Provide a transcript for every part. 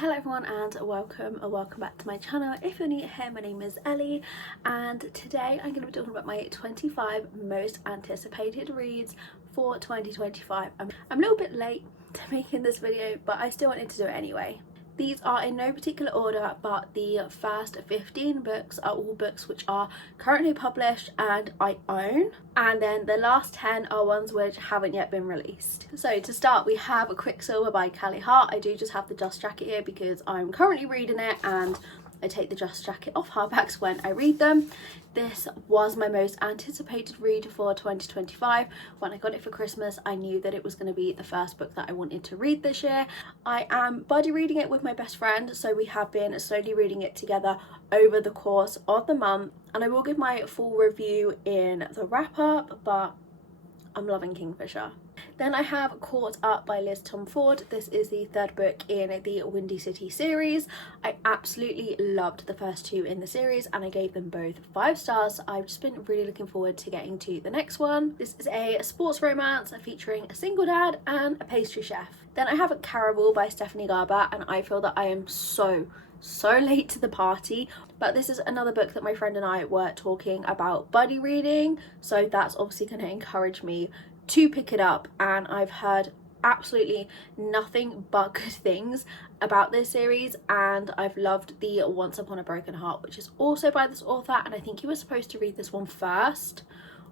Hello everyone and welcome back to my channel. If you're new here, my name is Ellie and today I'm going to be talking about my 25 most anticipated reads for 2025. I'm a little bit late to making this video, but I still wanted to do it anyway. These are in no particular order, but the first 15 books are all books which are currently published and I own, and then the last 10 are ones which haven't yet been released. So to start, we have Quicksilver by Callie Hart. I do just have the dust jacket here because I'm currently reading it and I take the dust jacket off hardbacks when I read them. This was my most anticipated read for 2025. When I got it for Christmas, I knew that it was going to be the first book that I wanted to read this year. I am buddy reading it with my best friend, so we have been slowly reading it together over the course of the month, and I will give my full review in the wrap up, but I'm loving Kingfisher. Then I have Caught Up by Liz Tom Ford. This is the third book in the Windy City series. I absolutely loved the first two in the series and I gave them both 5 stars. I've just been really looking forward to getting to the next one. This is a sports romance featuring a single dad and a pastry chef. Then I have Caraval by Stephanie Garber, and I feel that I am so late to the party, but this is another book that my friend and I were talking about buddy reading, so that's obviously going to encourage me to pick it up. And I've heard absolutely nothing but good things about this series, and I've loved the Once Upon a Broken Heart, which is also by this author, and I think you were supposed to read this one first,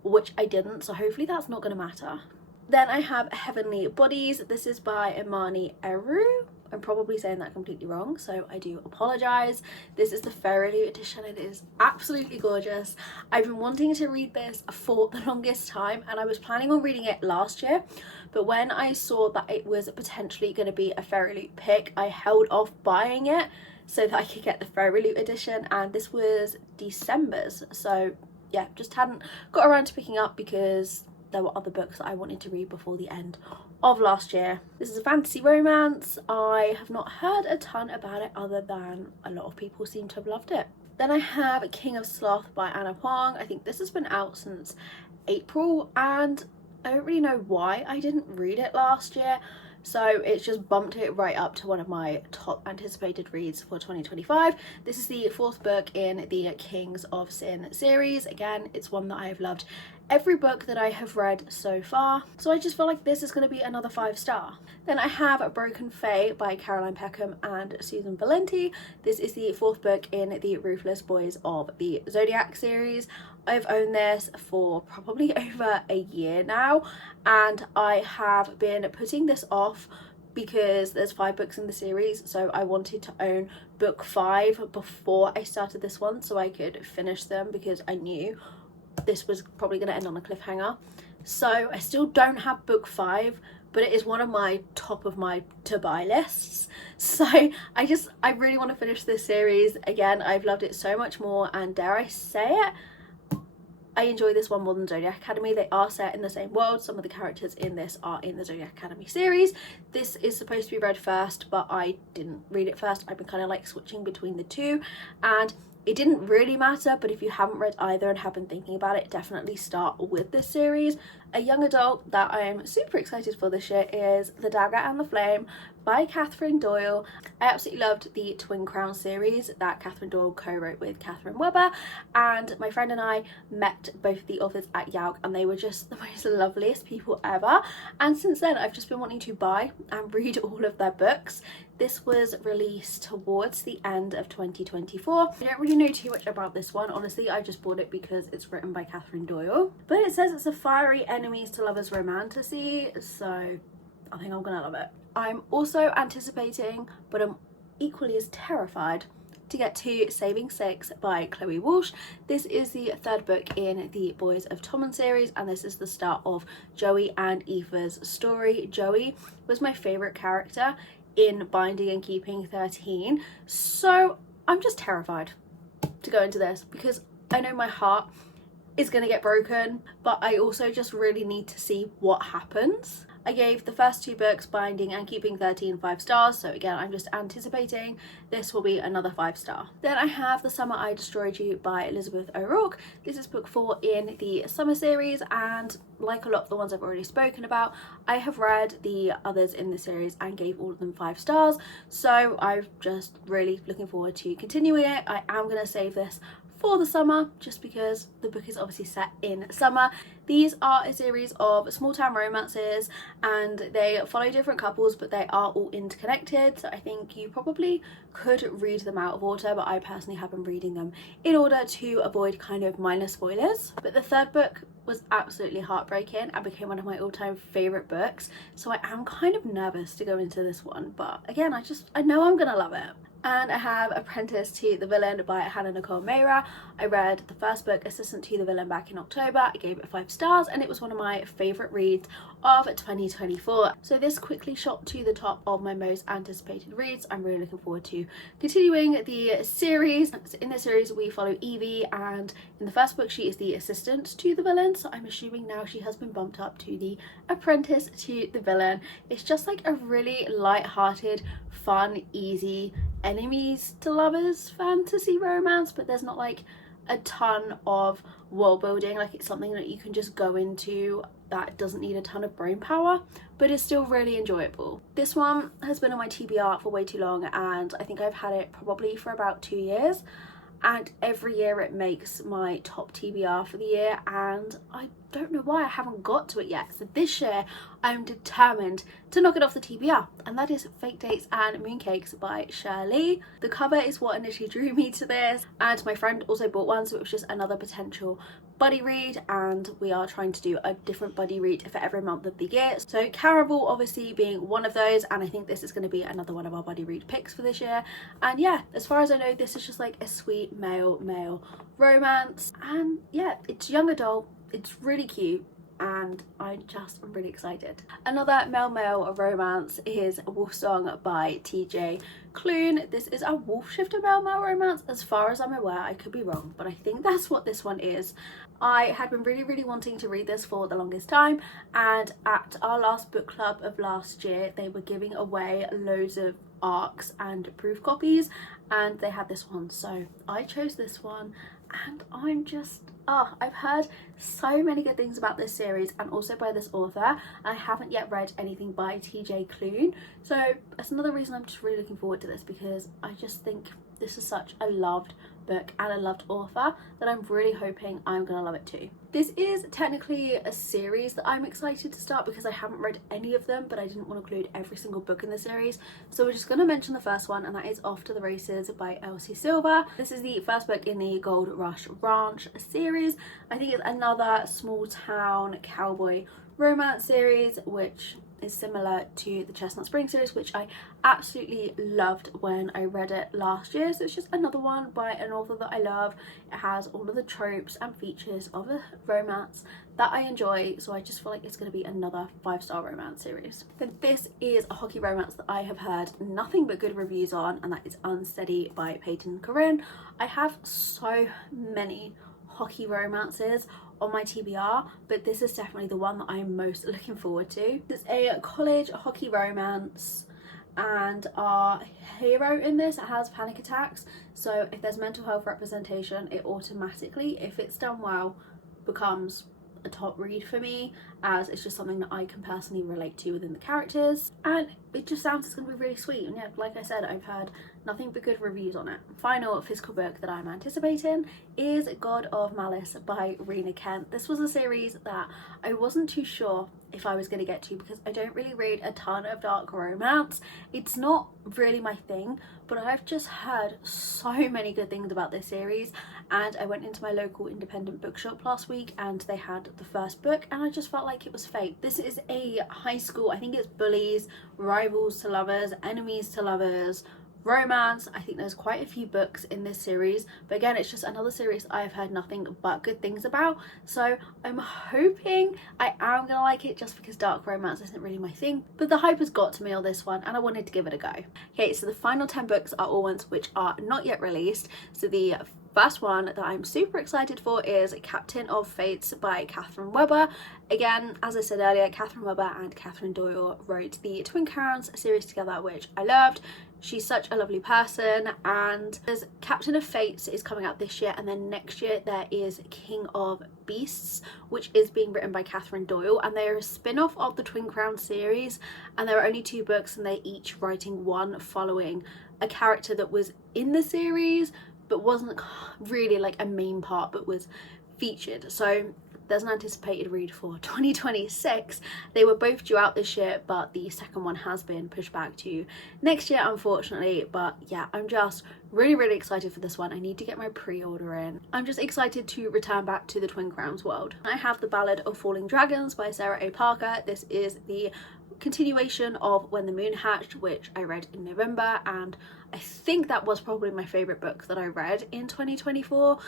which I didn't, so hopefully that's not going to matter. Then I have Heavenly Bodies. This is by Imani Eru. I'm probably saying that completely wrong, so I do apologise. This is the Fairy edition. It is absolutely gorgeous. I've been wanting to read this for the longest time, and I was planning on reading it last year, but when I saw that it was potentially going to be a Fairy Loot pick, I held off buying it so that I could get the Fairy Loot edition, and this was December's, so yeah, just hadn't got around to picking up because there were other books that I wanted to read before the end of last year. This is a fantasy romance. I have not heard a ton about it other than a lot of people seem to have loved it. Then I have King of Sloth by Anna Huang. I think this has been out since April and I don't really know why I didn't read it last year, so it's just bumped it right up to one of my top anticipated reads for 2025. This is the 4th book in the Kings of Sin series. Again, it's one that I have loved every book that I have read so far, so I just feel like this is going to be another 5-star. Then I have Broken Fae by Caroline Peckham and Susan Valenti. This is the 4th book in the Ruthless Boys of the Zodiac series. I've owned this for probably over a year now, and I have been putting this off because there's 5 books in the series, so I wanted to own book 5 before I started this one so I could finish them, because I knew this was probably going to end on a cliffhanger. So I still don't have book 5, but it is one of my top of my to buy lists, so I really want to finish this series. Again, I've loved it so much more, and dare I say it, I enjoy this one more than Zodiac Academy. They are set in the same world. Some of the characters in this are in the Zodiac Academy series. This is supposed to be read first, but I didn't read it first. I've been kind of like switching between the two, and it didn't really matter, but if you haven't read either and have been thinking about it, definitely start with this series. A young adult that I am super excited for this year is The Dagger and the Flame by Catherine Doyle. I absolutely loved the Twin Crown series that Catherine Doyle co-wrote with Catherine Webber, and my friend and I met both the authors at Yauk, and they were just the most loveliest people ever, and since then I've just been wanting to buy and read all of their books. This was released towards the end of 2024. I don't really know too much about this one. Honestly, I just bought it because it's written by Catherine Doyle. But it says it's a fiery enemies to lovers romantasy, so I think I'm gonna love it. I'm also anticipating, but I'm equally as terrified, to get to Saving Six by Chloe Walsh. This is the 3rd book in the Boys of Tommen series, and this is the start of Joey and Aoife's story. Joey was my favourite character in Binding and Keeping 13, so I'm just terrified to go into this because I know my heart is going to get broken, but I also just really need to see what happens. I gave the first 2 books, Binding and Keeping 13, 5 stars, so again I'm just anticipating this will be another 5-star. Then I have The Summer I Destroyed You by Elizabeth O'Rourke. This is book 4 in the summer series, and like a lot of the ones I've already spoken about, I have read the others in the series and gave all of them 5 stars, so I'm just really looking forward to continuing it. I am going to save this for the summer just because the book is obviously set in summer. These are a series of small town romances and they follow different couples, but they are all interconnected, so I think you probably could read them out of order, but I personally have been reading them in order to avoid kind of minor spoilers. But the 3rd book was absolutely heartbreaking and became one of my all-time favourite books, so I am kind of nervous to go into this one, but again I know I'm gonna love it. And I have Apprentice to the Villain by Hannah Nicole Mehra. I read the first book, Assistant to the Villain, back in October. I gave it 5 stars and it was one of my favourite reads of 2024. So this quickly shot to the top of my most anticipated reads. I'm really looking forward to continuing the series. In this series we follow Evie, and in the first book she is the assistant to the villain, so I'm assuming now she has been bumped up to the apprentice to the villain. It's just like a really light-hearted, fun, easy enemies to lovers fantasy romance, but there's not like a ton of world building. Like, it's something that you can just go into that doesn't need a ton of brain power, but is still really enjoyable. This one has been on my TBR for way too long, and I think I've had it probably for about 2 years, and every year it makes my top TBR for the year, and I don't know why I haven't got to it yet. So this year I'm determined to knock it off the TBR, and that is Fake Dates and Mooncakes by Shirley. The cover is what initially drew me to this, and my friend also bought one, so it was just another potential buddy read, and we are trying to do a different buddy read for every month of the year. So Caraval obviously being one of those, and I think this is going to be another one of our buddy read picks for this year. And yeah, as far as I know, this is just like a sweet male romance, and yeah, it's young adult, it's really cute, and I'm really excited. Another male romance is Wolf Song by TJ Klune. This is a wolf shifter male romance as far as I'm aware. I could be wrong, but I think that's what this one is. I had been really wanting to read this for the longest time, and at our last book club of last year they were giving away loads of ARCs and proof copies, and they had this one, so I chose this one, and I'm just I've heard so many good things about this series and also by this author. I haven't yet read anything by TJ Klune, so that's another reason I'm just really looking forward to this, because I just think this is such a loved book and a loved author that I'm really hoping I'm gonna love it too. This is technically a series that I'm excited to start because I haven't read any of them, but I didn't want to include every single book in the series, so we're just going to mention the first one, and that is Off to the Races by Elsie Silver. This is the first book in the Gold Rush Ranch series. I think it's another small town cowboy romance series, which is similar to the Chestnut Spring series, which I absolutely loved when I read it last year. So it's just another one by an author that I love. It has all of the tropes and features of a romance that I enjoy, so I just feel like it's going to be another 5-star romance series. Then this is a hockey romance that I have heard nothing but good reviews on, and that is Unsteady by Peyton Corinne. I have so many hockey romances on my TBR, but this is definitely the one that I'm most looking forward to. It's a college hockey romance, and our hero in this has panic attacks, so if there's mental health representation, it automatically, if it's done well, becomes a top read for me, as it's just something that I can personally relate to within the characters, and it just sounds it's going to be really sweet. And yeah, like I said, I've heard nothing but good reviews on it. Final physical book that I'm anticipating is God of Malice by Rena Kent. This was a series that I wasn't too sure if I was going to get to, because I don't really read a ton of dark romance. It's not really my thing, but I've just heard so many good things about this series, and I went into my local independent bookshop last week and they had the first book, and I just felt like it was fate. This is a high school, I think it's bullies, rivals to lovers, enemies to lovers romance. I think there's quite a few books in this series, but again, it's just another series I've heard nothing but good things about, so I'm hoping I am gonna like it, just because dark romance isn't really my thing, but the hype has got to me on this one and I wanted to give it a go. Okay, so the final 10 books are all ones which are not yet released. So the first one that I'm super excited for is Captain of Fates by Catherine Webber. Again, as I said earlier, Catherine Webber and Catherine Doyle wrote the Twin Crowns series together, which I loved. She's such a lovely person. And there's Captain of Fates is coming out this year, and then next year there is King of Beasts, which is being written by Catherine Doyle, and they are a spin-off of the Twin Crowns series, and there are only 2 books and they're each writing one following a character that was in the series but wasn't really like a main part but was featured. So there's an anticipated read for 2026. They were both due out this year, but the second one has been pushed back to next year, unfortunately. But yeah, I'm just really excited for this one. I need to get my pre-order in. I'm just excited to return back to the Twin Crowns world. I have The Ballad of Falling Dragons by Sarah A. Parker. This is the continuation of When the Moon Hatched, which I read in November, and I think that was probably my favourite book that I read in 2024,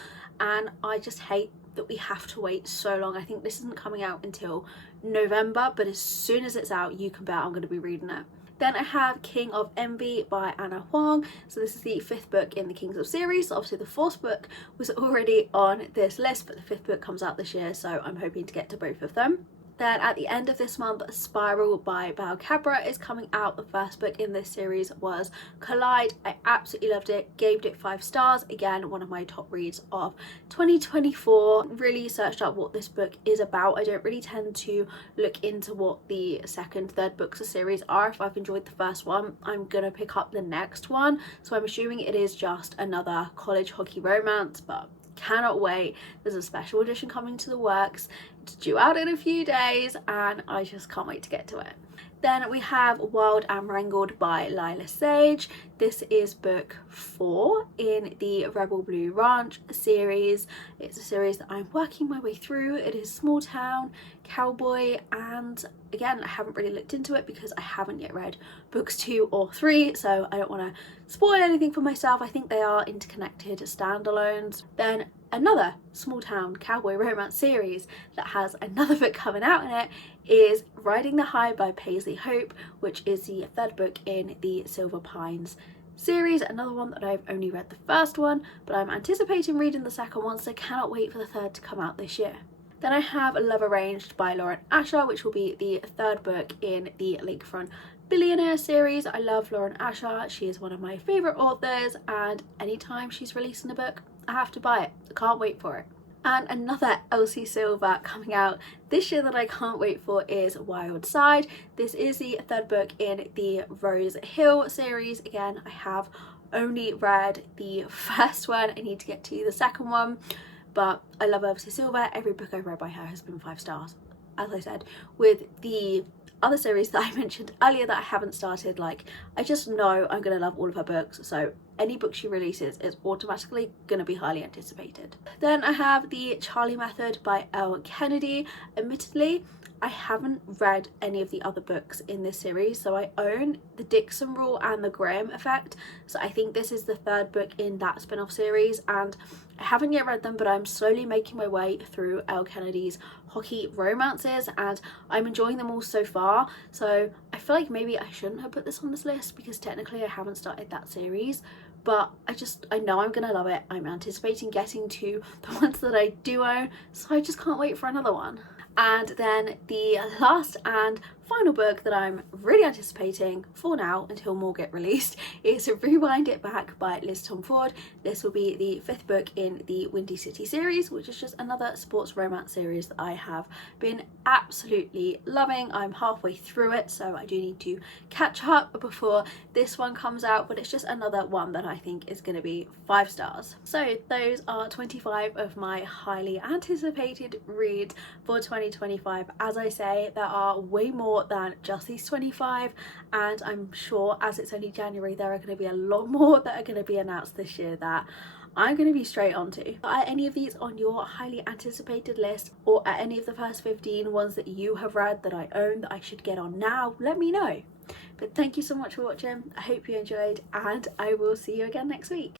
and I just hate that we have to wait so long. I think this isn't coming out until November, but as soon as it's out, you can bet I'm going to be reading it. Then I have King of Envy by Anna Huang. So this is the 5th book in the Kings of series. So obviously the 4th book was already on this list, but the 5th book comes out this year, so I'm hoping to get to both of them. Then at the end of this month, Spiral by Bal Cabra is coming out. The first book in this series was Collide. I absolutely loved it, gave it 5 stars. Again, one of my top reads of 2024. Really searched up what this book is about. I don't really tend to look into what the second, third books of series are. If I've enjoyed the first one, I'm gonna pick up the next one. So I'm assuming it is just another college hockey romance, but cannot wait. There's a special edition coming to the works. It's due out in a few days and I just can't wait to get to it. Then we have Wild and Wrangled by Lila Sage. This is book 4 in the Rebel Blue Ranch series. It's a series that I'm working my way through. It is small town, cowboy, and again, I haven't really looked into it because I haven't yet read books 2 or 3, so I don't want to spoil anything for myself. I think they are interconnected standalones. Then another small town cowboy romance series that has another book coming out in it is Riding the High by Paisley Hope, which is the 3rd book in the Silver Pines series. Another one that I've only read the first one, but I'm anticipating reading the second one, so I cannot wait for the 3rd to come out this year. Then I have Love Arranged by Lauren Asher, which will be the 3rd book in the Lakefront Billionaire series. I love Lauren Asher. She is one of my favourite authors, and anytime she's releasing a book, I have to buy it. I can't wait for it. And another Elsie Silver coming out this year that I can't wait for is Wild Side. This is the 3rd book in the Rose Hill series. Again, I have only read the first one. I need to get to the second one, but I love Elsie Silver. Every book I've read by her has been 5 stars. As I said, with the other series that I mentioned earlier that I haven't started, like, I just know I'm gonna love all of her books, so any book she releases is automatically gonna be highly anticipated. Then I have The Charlie Method by Elle Kennedy. Admittedly, I haven't read any of the other books in this series, so I own The Dixon Rule and The Graham Effect, so I think this is the 3rd book in that spin-off series, and I haven't yet read them, but I'm slowly making my way through Elle Kennedy's hockey romances and I'm enjoying them all so far. So I feel like maybe I shouldn't have put this on this list because technically I haven't started that series, but I know I'm gonna love it. I'm anticipating getting to the ones that I do own, so I just can't wait for another one. And then the last and final book that I'm really anticipating for now until more get released is Rewind It Back by Liz Tom Ford. This will be the 5th book in the Windy City series, which is just another sports romance series that I have been absolutely loving. I'm halfway through it, so I do need to catch up before this one comes out, but it's just another one that I think is going to be 5 stars. So those are 25 of my highly anticipated reads for 2025. As I say, there are way more than just these 25, and I'm sure as it's only January there are going to be a lot more that are going to be announced this year that I'm going to be straight onto. Are any of these on your highly anticipated list, or are any of the first 15 ones that you have read that I own that I should get on now? Let me know. But thank you so much for watching. I hope you enjoyed, and I will see you again next week.